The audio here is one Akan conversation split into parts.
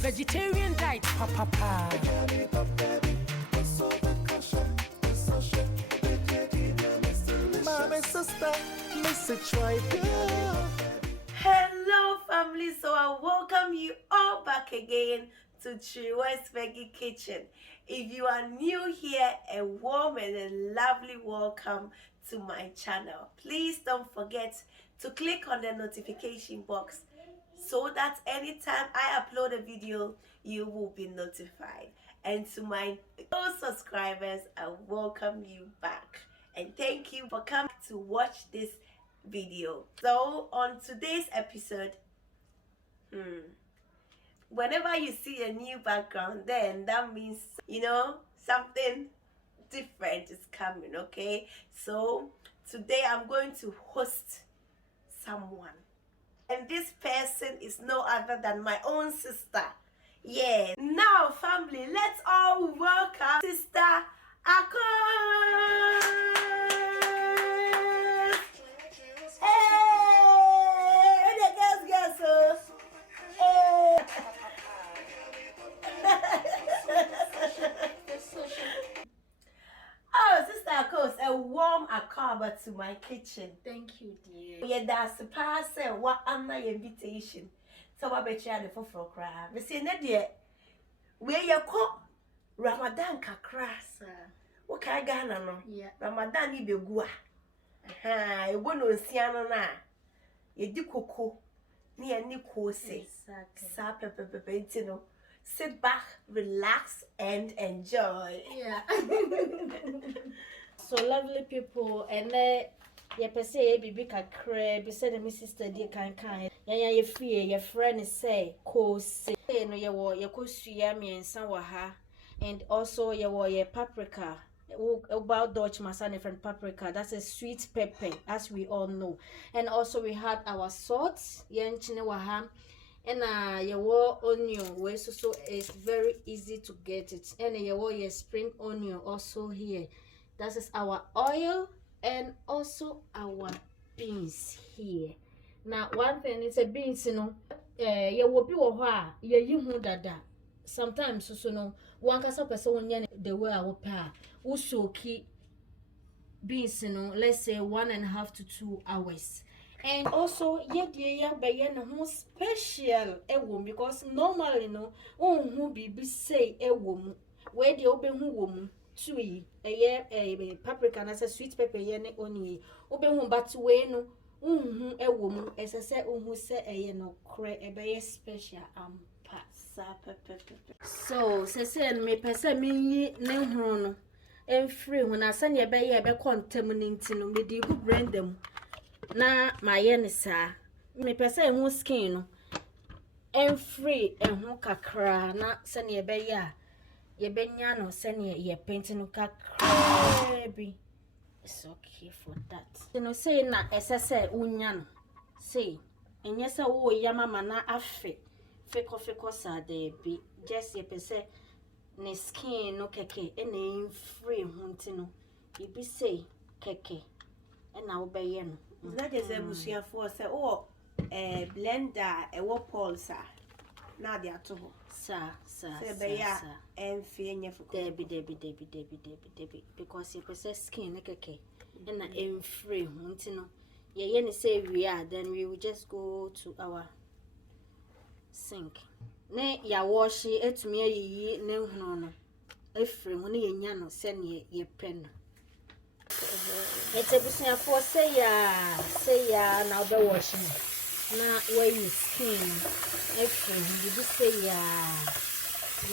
Vegetarian diet, papa. Hello family, so I welcome you all back again to Kyerewa's Veggie Kitchen. If you are new here, a warm and a lovely welcome to my channel. Please don't forget to click on the notification box so that anytime I upload a video, you will be notified. And to my old subscribers, I welcome you back. And thank you for coming to watch this video. So on today's episode, whenever you see a new background, then that means, something different is coming, okay? So today I'm going to host someone. And this person is no other than my own sister. Yeah. Now, family, let's all welcome Sister Akara. Hey, the girls, hey. Oh, Sister Koose, a warm Akara to my kitchen. Thank you, dear. Yeah, that's the parcel. What am my invitation? So I bet you had the for cry. We say, Nadia, where you cook Ramadan kakra. What can I Ghana no? Yeah. Ramadan ni begua. You go no siano na. You do cocoa. Ni any Koose. Exactly. Sit back, relax, and enjoy. Yeah. So lovely people, and you per se baby kakra, be said my sister dear kind. Yeah, you fear your friend say Koose. No, your Koose yummy and sanwaha, and also your paprika. About Dutch masana from paprika, that's a sweet pepper, as we all know. And also we had our salt, yanchinewaha. And your onion, where so it's very easy to get it. And your spring onion also here. That is our oil and also our beans here. Now one thing is a beans, you will be you dada. Sometimes so one cast person the way I will pay. Also keep beans, let's say 1.5 to 2 hours. And also, no special because normally who be say where the open womb tui a paprika and as a sweet pepper only open but no woman as I said who say a special so say me person me no and free when I send you be contaminating me do brand them. Na my yenisa me pese hu skin no en free hu kakra na se ne be ya ye benya no se ne ye paint no kakra bi. It's okay for that. You know say na esese unya no say enye se wo ya mama na afe feko sa de bi just ye pese ne skin no keke e na free hu ntino bi say keke e na wo be ye no. That is a bushia for say, blender, a wopol, sir. Now they are two. Sir. And fear for Debbie. Because you possess skin, okay. And I am free, Montino. Ye say we are, then we will just go to our sink. Nay, ya wash it me ye no. If free, when ye yano send ye pen. It's a business for say ya now the washing. Now where you skin if you say ya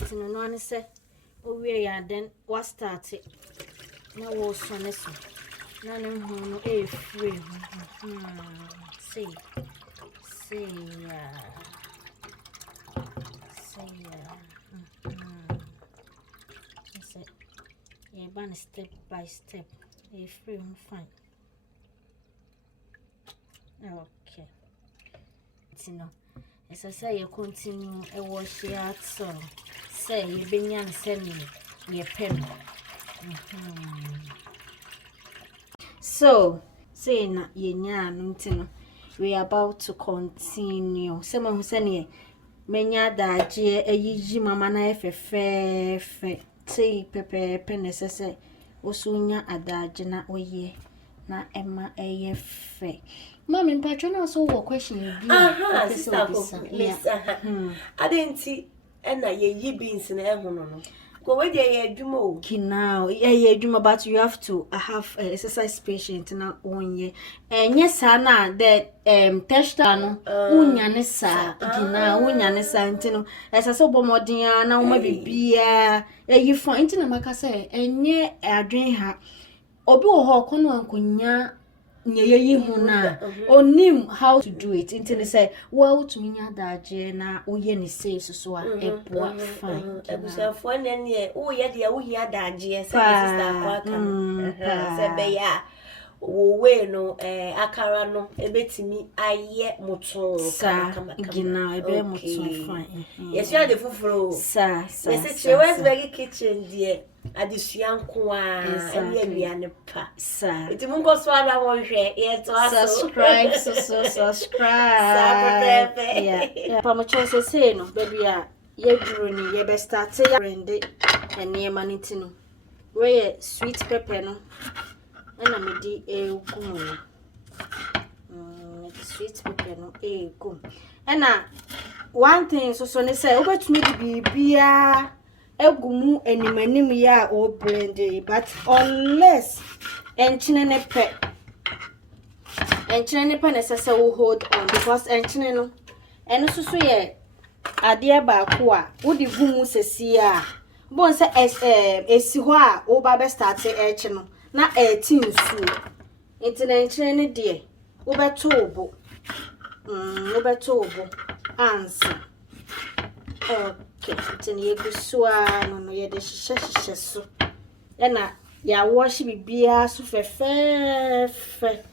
it's no one say oh we are then what started now was on this one no free say yeah ban step by step. If free fine. Okay. As I say, you continue a wash out so say you been young send me your pen. So say na ye nya no ntino we are about to continue. Sema huseni menya daje eyiji mama na efefe tea pepe necessary osunya adaje na oye na ema eyefe. Mama mpacho na so wo question bi. Sister adenti na ye beans na ehunu no. Go we dey adwuma o. Now ye adwuma, but you have to have exercise patient na onye. Enye sa na the tester no unya ne sa gina unya ne sa ntino esase obomoden na wo ma bibia eyi fo ntino maka say enye adwen ha obi wo ho kono ankonya nyeyeyi hu na onim how to do it ntino say well to minya daje na oye ne say so a eboa fine ebusafo ne ne wo ye de wo hia daje sister kwa kan se be ya we no akara no ebetimi aye moto kama gina ebe moto fine yes you are the fufuro sa yes Kyerewaa Veggie kitchen die adisua nko a ene anuane pa sa iti munko so ala wo hwe ye to subscribe subscribe yeah pa mo chose say no baby a ye duro ni ye be start ya rende ene ma nitino we sweet pepper no na me di egum sweet pepper no egum na one thing so ne say obetumi di bibia egumu animanim ya o blend but unless enchine ne pe necessary will hold on because enchine no eno so ye ade ba ko a wo di gumu sesi a bon se esi ho a wo ba be start echi no na 18 su enchine ne de wo beto obo answer okay tini egusua no ye de hihye so na ya wash bibia so fefe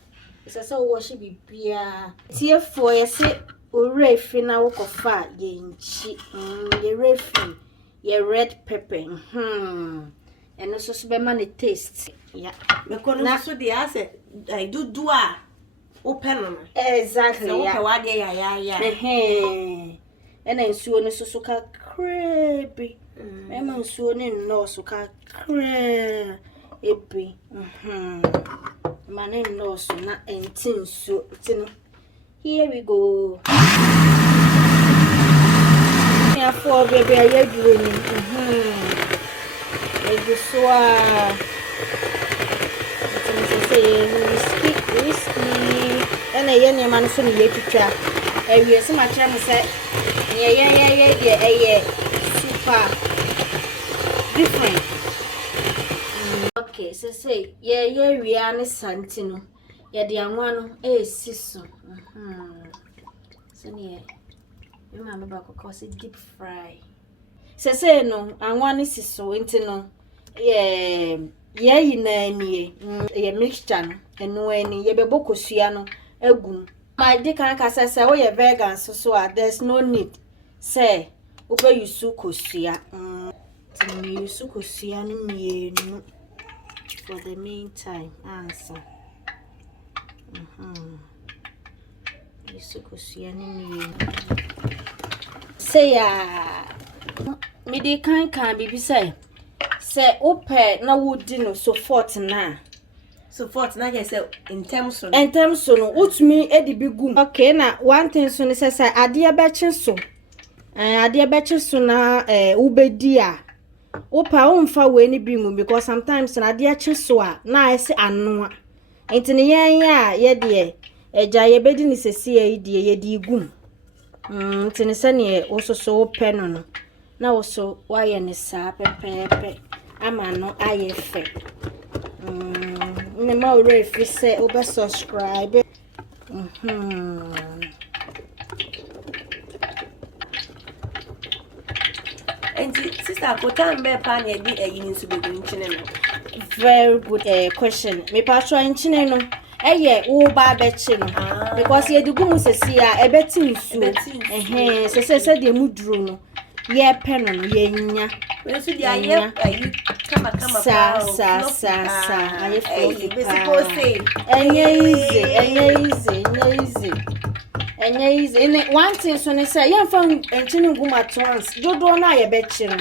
sese wash bibia tie fo ye se orefi na wo kofa ye nchi ye refi ye red pepper eno so be man taste ya me kono so de ase I do a open no exactly so ya wa de ya ena nsuo no so ka creepy ema nsuo ne no so ka creepy mane no so na entin so tino here we go ya for baby aye duro ni egusua whiskey ena ye ne man so ne ye twitwa ewie se ma kire mo se yeah, super different. Okay, so say yeah, we are santino. Yeah, the anwano siso. So yeah, you remember back because it deep fry. So say no, anwano siso intino. Yeah, ina nie. Yeah, mixture no. Eno eni ye bebo kosua no egum. My dick and cassa say we are vegan so there's no need. Say, ube yusu kosia. Yusu kosia ni mienu. For the meantime, answer. Yusu kosia ni mienu. Say me de kan bibi say ope na wodi no so fort na. So fort na say in terms no utumi edi bigum. Okay na one thing so ne say ade abeche so. Ade beche so na ubedi a opa umfa we ni bi mu because sometimes na ade ache so a na ese anu entine yen ya ye de eja ye bedi ni sesi e de ye di gum entine se ne ososo ope no na oso wa ye ne sa pepepe ama no aye fe ne ma ore fi se oba subscribe and sister kotan be pan ye di eyin so be nchine no very good question me pa try nchine no wo ba be chi no because ye digumu sesi a ebeti nsu se de mu duro no ye pe no ye nya we so di aye kama sa aye for be suppose say enye easy Enya easy. In one thing so ne say you found enchini gum at once. Dodo na ye bechi no.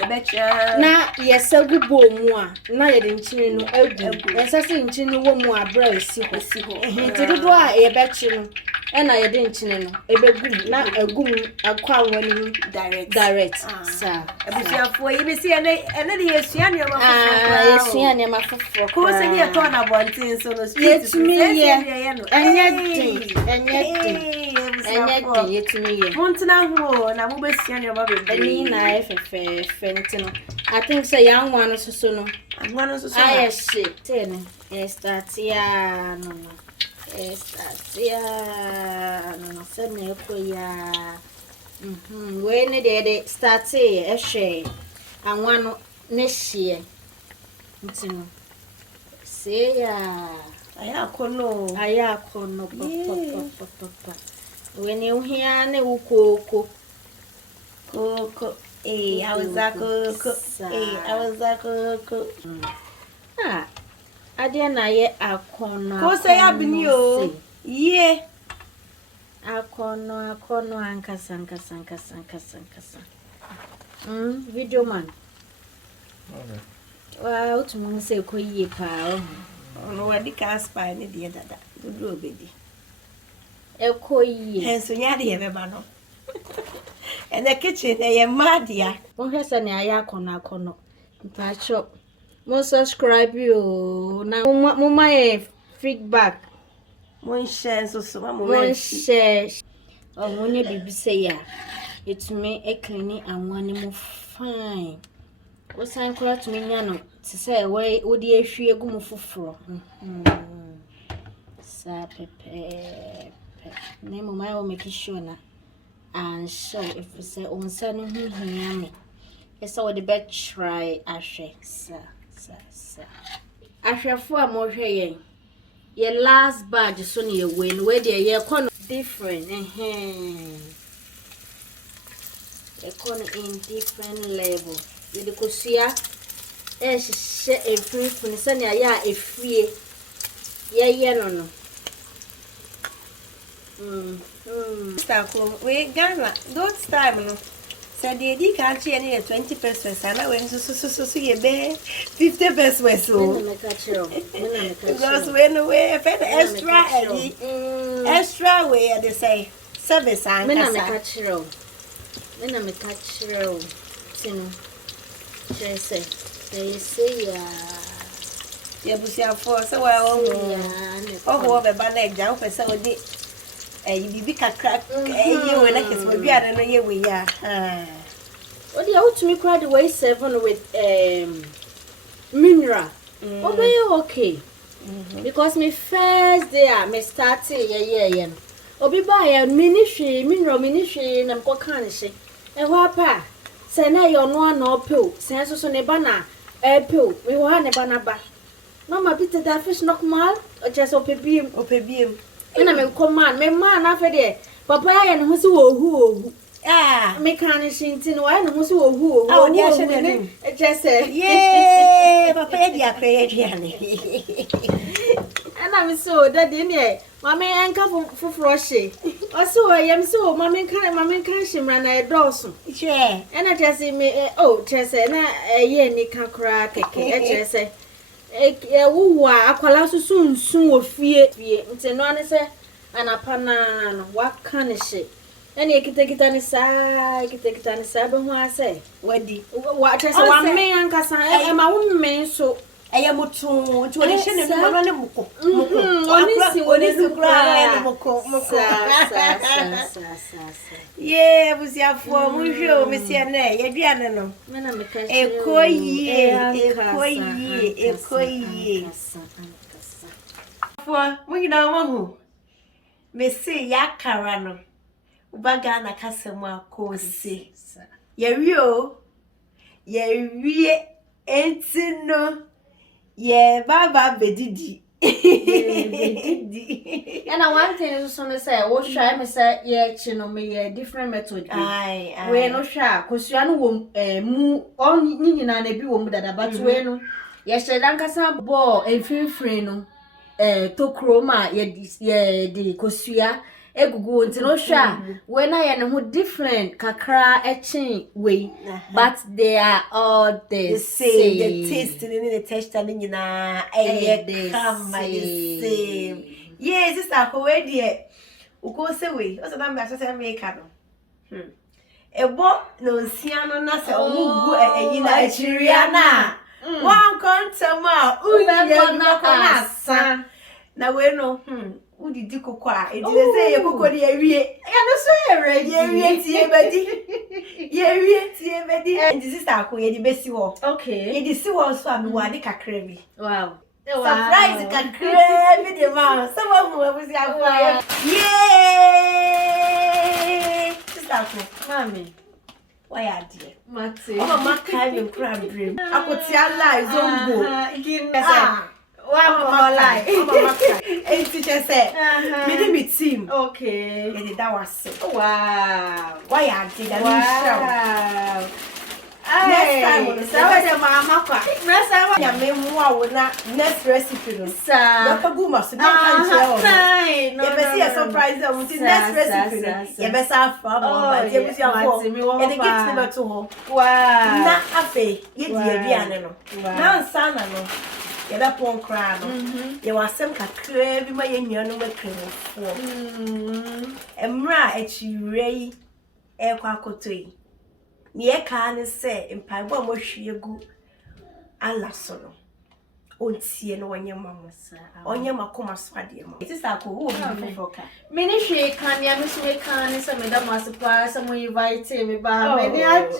Na ye segu bo mu a na ye de enchini no egu. Ye sase enchini wo mu abra esi ho. Nti dodo a ye bechi no e na ye de enchini no ebegum na egum akwa wani direct. Sa. Abusiafo yi be si ene de yesua ne ma foforo. Yesua ne ma foforo. Ko se ne to na bontin so no street. Yetumi ye. Enya yetumi ye. Montana ho na mo be sia ne ma be. Eni na efefe fenti no. I think say young one so no. One so so. Ah yes shit. No. Estatia no. No. Se me ko ya. We ne de start e hwe. Anwa no ne hye. Ntino. Se ya. Aya kono papa. When you hear ne ukoko. Koko. I was a coco. Ah. Adia na ye akono. Koose ya binio. Ye. Akono ankasa. Video man. Okay. Wa utumu se ko yie pa o. Ono wadi ka spy ne de dada. Dudu obedi. Ekoyie. Henso nya de be ba no. And the kitchen e madia. Won hwesa ne aya akono. Mpacho. Mo subscribe you. Na mo my feedback. Mon share so Mon share. Oh, when you bibi say ya. It's me a cleaning and one more fine. What sign call to me no to say why would ye share go fufro. Sa pepe. Name of my make sure na. And so if we say on son who hear me. It's all the bed try ashe. Sa. Ashe for more here. Your last badge so near win where they are different. In different level. The Koose she a free from Sunny a free. No. We Ghana, those time no. Said the can't see any 20 pesos, and I went so ye bear 50 pesos. So because when we extra way they say service and I catch you. When I'm a catcher, they say, yeah, for so well, the banner jump and so did a big crack. You and I kiss my beard and here we are. What the out to me cried away 7 with mineral. Okay. Because my first day, I started yeah. Obi buy a mineral and I'm cocaine. And wapa, say na your no pill, sense so ne banner, a pill, we will have a banner back. Mama, bitter that fish knock mal, or just opium. And I'm a command, my man after there. Papa and who. Ah, me can't sing to no one who's who. Oh, yes, and just say, yeah, Papa, and I'm so that in Mammy and couple for froshy. Also, I am so, Mammy can't run a dawson. Yeah, And I just say, me, oh, Chess, and a year Nika crack, a Chess. Woo, I call us soon will fear, it's a non say, and upon what can I say? And you can take it on the side, but what I say, what I say, 1 man, Cassa, and my woman so. I am to yeah, was your form, Monsieur Nay, a piano. A coy. For we know who may say Akara, Bagana Casama Koose. Yerio, ain't no. Yeah, Baba Veggie. And I want to say, what shall I say? Yeah, chino me a different method. Aye, we no sha, cause you are no on Nina and a woman that about when yes, Lancasa ball and feel free no to chroma, ye the Koose egugu nti no hwa when I no different kakra echi we but they are all the same. The taste and the texture and na the same. Yes, sister ko we dey Koose we o so na me asese America no ebo no nsia no na se omugu eyina achiria na wan kontama uye na asa na we no udidi koko a edile say ye koko de awie ya no so ye tie bedi and sister ko ye di besi wo Okay. ye di si wo so am wa de kakra bi Wow. surprise kakra bi de ma some of we busi afọ yay sister ko Mommy. why are dear Mate. oh mama kind of crab dream akotia live zombo Wow, like. and teacher said me dey with team Okay. ye dey that was Wow. why are dear that Wow. Next time, mama kwa. Next time, ya me mu awona next recipe no sir. ya ka gu maso na kan che o Fine. ye be see a surprise am until next recipe no ye be sa fa mo ba ye busi afọ ye dey get me to ho Wow. na afe ye di aduane no na nsa na no ye da pon kra no ye wasem kakra bi ma ye nua no makremo fo emra achiwrei e kwa kotoi ni e ka ne se mpaibo mo hwiegu ala so no ontie no onye mamo onye makoma so ade mo it is ako wo bi foka Many she can ya miss me can some madam was surprise some invite me ba many and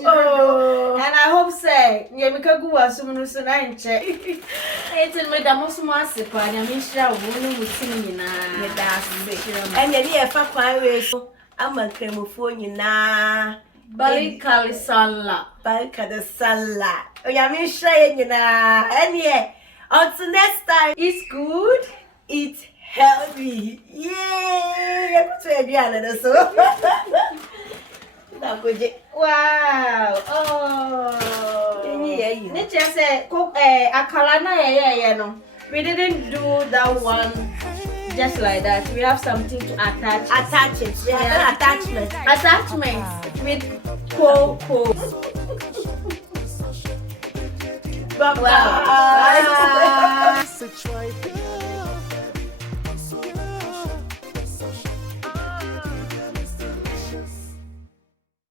I hope say ye me ka gu asum no so na nche etin madam so ma sepa ya me hira wo no mutin nyina ye da se enya ni e fa kwan we so ama kremofo nyina Barika sala. Barika the sala. Oya me hira ye nyina enie until next time It's good. Eat healthy. Yay! I'm going to be another so. Wow. Oh. Nature say Akara na no. We didn't do that one just like that. We have something to attach. Attach it. We have an attachment. Attachments with cocoa. Bye bye. Wow. It's a try